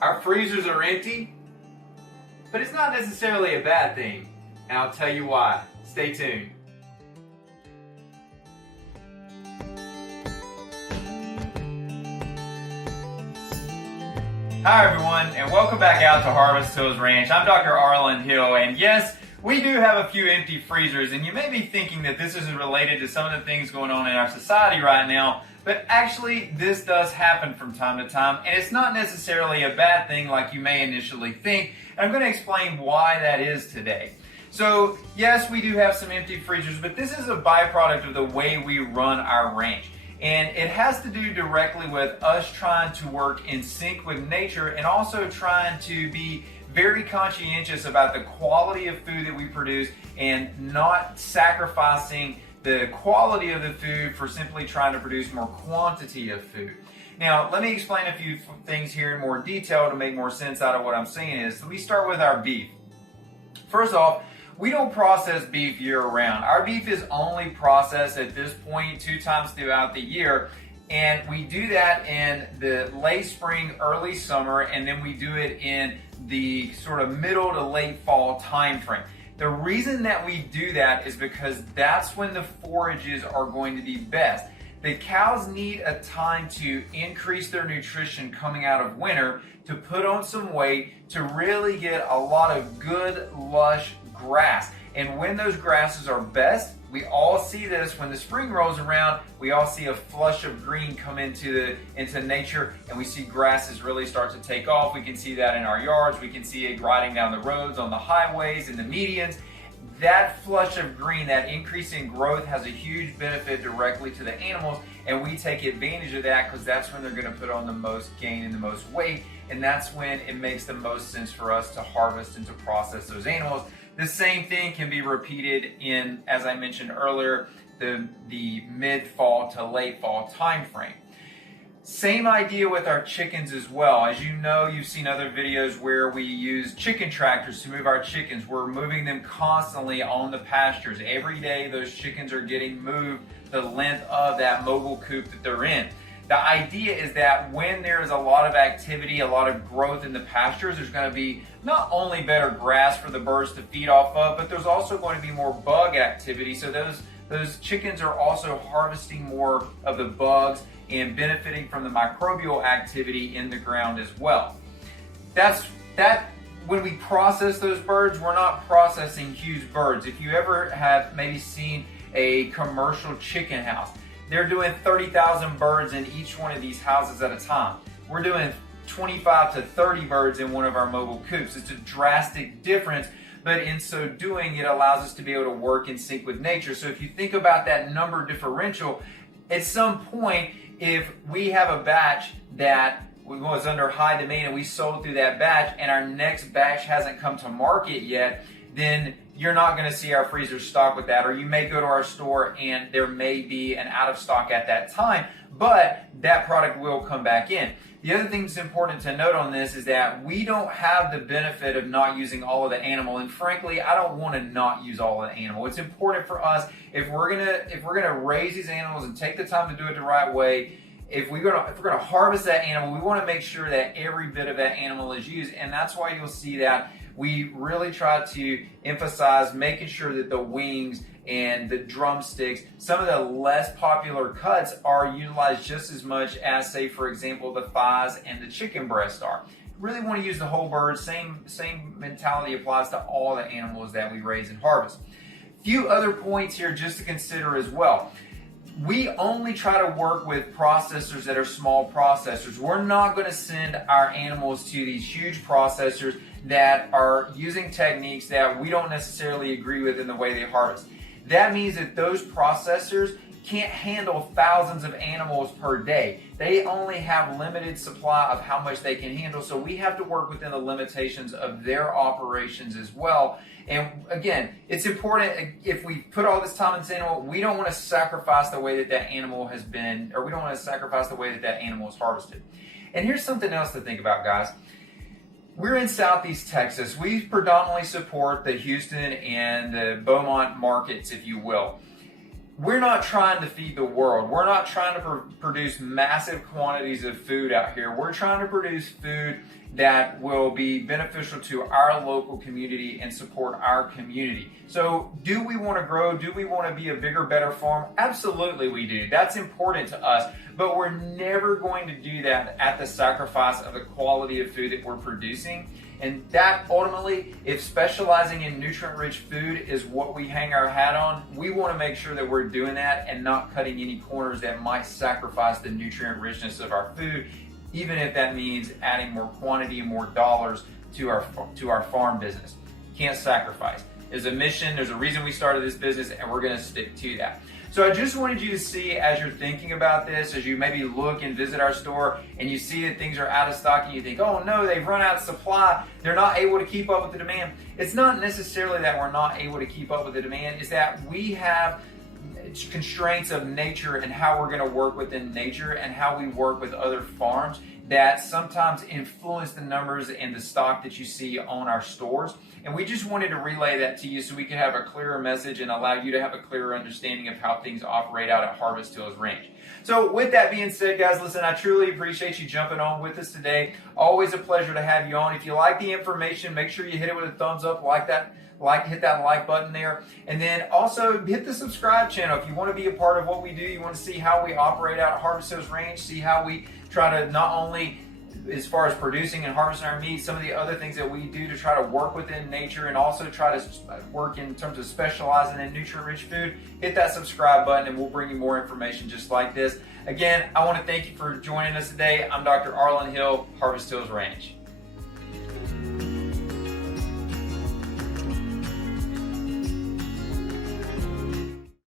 Our freezers are empty, but it's not necessarily a bad thing, and I'll tell you why. Stay tuned. Hi everyone, and welcome back out to Harvest Hills Ranch. I'm Dr. Arland Hill, and yes, we do have a few empty freezers, and you may be thinking that this is related to some of the things going on in our society right now, but actually this does happen from time to time, and it's not necessarily a bad thing like you may initially think, and I'm going to explain why that is today. So yes, we do have some empty freezers, but this is a byproduct of the way we run our ranch. And it has to do directly with us trying to work in sync with nature and also trying to be very conscientious about the quality of food that we produce and not sacrificing the quality of the food for simply trying to produce more quantity of food. Now, let me explain a few things here in more detail to make more sense out of what I'm saying. Let me start with our beef. First off, we don't process beef year-round. Our beef is only processed at this point 2 times throughout the year, and we do that in the late spring, early summer, and then we do it in the sort of middle to late fall time frame. The reason that we do that is because that's when the forages are going to be best. The cows need a time to increase their nutrition coming out of winter, to put on some weight, to really get a lot of good, lush grass. And when those grasses are best, we all see this when the spring rolls around, we all see a flush of green come into nature, and we see grasses really start to take off. We can see that in our yards, we can see it riding down the roads, on the highways, in the medians. That flush of green, that increase in growth, has a huge benefit directly to the animals, and we take advantage of that because that's when they're going to put on the most gain and the most weight, and that's when it makes the most sense for us to harvest and to process those animals. The same thing can be repeated in, as I mentioned earlier, the mid-fall to late fall time frame. Same idea with our chickens as well. As you know, you've seen other videos where we use chicken tractors to move our chickens. We're moving them constantly on the pastures. Every day those chickens are getting moved the length of that mobile coop that they're in. The idea is that when there is a lot of activity, a lot of growth in the pastures, there's going to be not only better grass for the birds to feed off of, but there's also going to be more bug activity. So those chickens are also harvesting more of the bugs and benefiting from the microbial activity in the ground as well. When we process those birds, we're not processing huge birds. If you ever have maybe seen a commercial chicken house, they're doing 30,000 birds in each one of these houses at a time. We're doing 25 to 30 birds in one of our mobile coops. It's a drastic difference, but in so doing, it allows us to be able to work in sync with nature. So if you think about that number differential, at some point, if we have a batch that was under high demand and we sold through that batch and our next batch hasn't come to market yet, then you're not going to see our freezers stocked with that, or you may go to our store and there may be an out of stock at that time, but that product will come back in. The other thing that's important to note on this is that we don't have the benefit of not using all of the animal, and frankly, I don't want to not use all of the animal. It's important for us, if we're gonna raise these animals and take the time to do it the right way, if we're gonna harvest that animal, we want to make sure that every bit of that animal is used, and that's why you'll see that we really try to emphasize making sure that the wings and the drumsticks, some of the less popular cuts, are utilized just as much as, say, for example, the thighs and the chicken breast are. Really want to use the whole bird. Same mentality applies to all the animals that we raise and harvest. Few other points here just to consider as well. We only try to work with processors that are small processors. We're not going to send our animals to these huge processors that are using techniques that we don't necessarily agree with in the way they harvest. That means that those processors can't handle thousands of animals per day. They only have limited supply of how much they can handle, so we have to work within the limitations of their operations as well. And again, it's important, if we put all this time into this animal, we don't want to sacrifice the way that that animal has been, or we don't want to sacrifice the way that that animal is harvested. And here's something else to think about, guys. We're in Southeast Texas. We predominantly support the Houston and the Beaumont markets, if you will. we're not trying to feed the world. We're not trying to produce massive quantities of food out here. We're trying to produce food that will be beneficial to our local community and support our community. So do we want to grow? Do we want to be a bigger, better farm? Absolutely we do. That's important to us, but we're never going to do that at the sacrifice of the quality of food that we're producing. And that ultimately, if specializing in nutrient-rich food is what we hang our hat on, we want to make sure that we're doing that and not cutting any corners that might sacrifice the nutrient richness of our food, even if that means adding more quantity and more dollars to our farm business. Can't sacrifice. There's a mission, there's a reason we started this business, and we're going to stick to that. So I just wanted you to see, as you're thinking about this, as you maybe look and visit our store and you see that things are out of stock and you think, oh no, they've run out of supply, they're not able to keep up with the demand. It's not necessarily that we're not able to keep up with the demand, it's that we have constraints of nature and how we're going to work within nature and how we work with other farms that sometimes influence the numbers and the stock that you see on our stores. And we just wanted to relay that to you so we can have a clearer message and allow you to have a clearer understanding of how things operate out at Harvest Hills Ranch. So with that being said, guys, listen, I truly appreciate you jumping on with us today. Always a pleasure to have you on. If you like the information, make sure you hit it with a thumbs up, hit that like button there. And then also hit the subscribe channel. If you want to be a part of what we do, you want to see how we operate out at Harvest Hills Ranch, see how we try to not only as far as producing and harvesting our meat, some of the other things that we do to try to work within nature and also try to work in terms of specializing in nutrient-rich food, hit that subscribe button and we'll bring you more information just like this. Again, I want to thank you for joining us today. I'm Dr. Arland Hill, Harvest Hills Ranch.